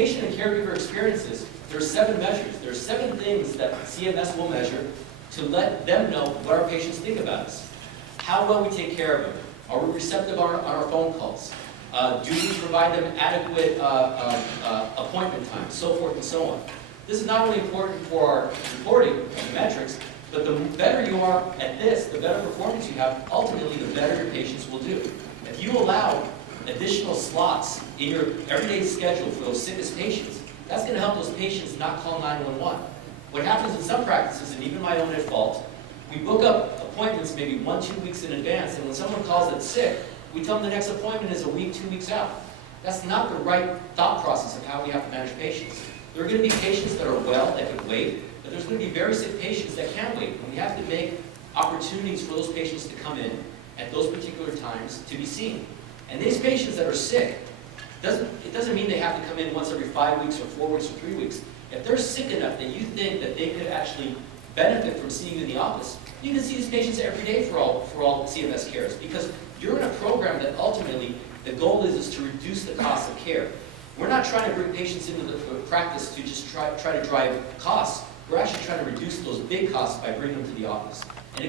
patient and caregiver experiences, there are 7 measures. There are 7 things that CMS will measure to let them know what our patients think about us. How well we take care of them. Are we receptive on our phone calls? Do we provide them adequate appointment time? So forth and so on. This is not only important for our reporting of the metrics, but the better you are at this, the better performance you have, ultimately the better your patients will do. If you allow additional slots in your everyday schedule for those sickest patients, that's going to help those patients not call 911. What happens in some practices, and even my own at fault, we book up appointments maybe 1-2 weeks in advance, and when someone calls it sick, we tell them the next appointment is a week, 2 weeks out. That's not the right thought process of how we have to manage patients. There are going to be patients that are well, that can wait, but there's going to be very sick patients that can't wait. And we have to make opportunities for those patients to come in at those particular times to be seen. And these patients that are sick, it doesn't mean they have to come in once every 5 weeks or 4 weeks or 3 weeks. If they're sick enough that you think that they could actually benefit from seeing you in the office, you can see these patients every day for all CMS cares, because you're in a program that ultimately the goal is to reduce the cost of care. We're not trying to bring patients into the practice to just try to drive costs. We're actually trying to reduce those big costs by bringing them to the office.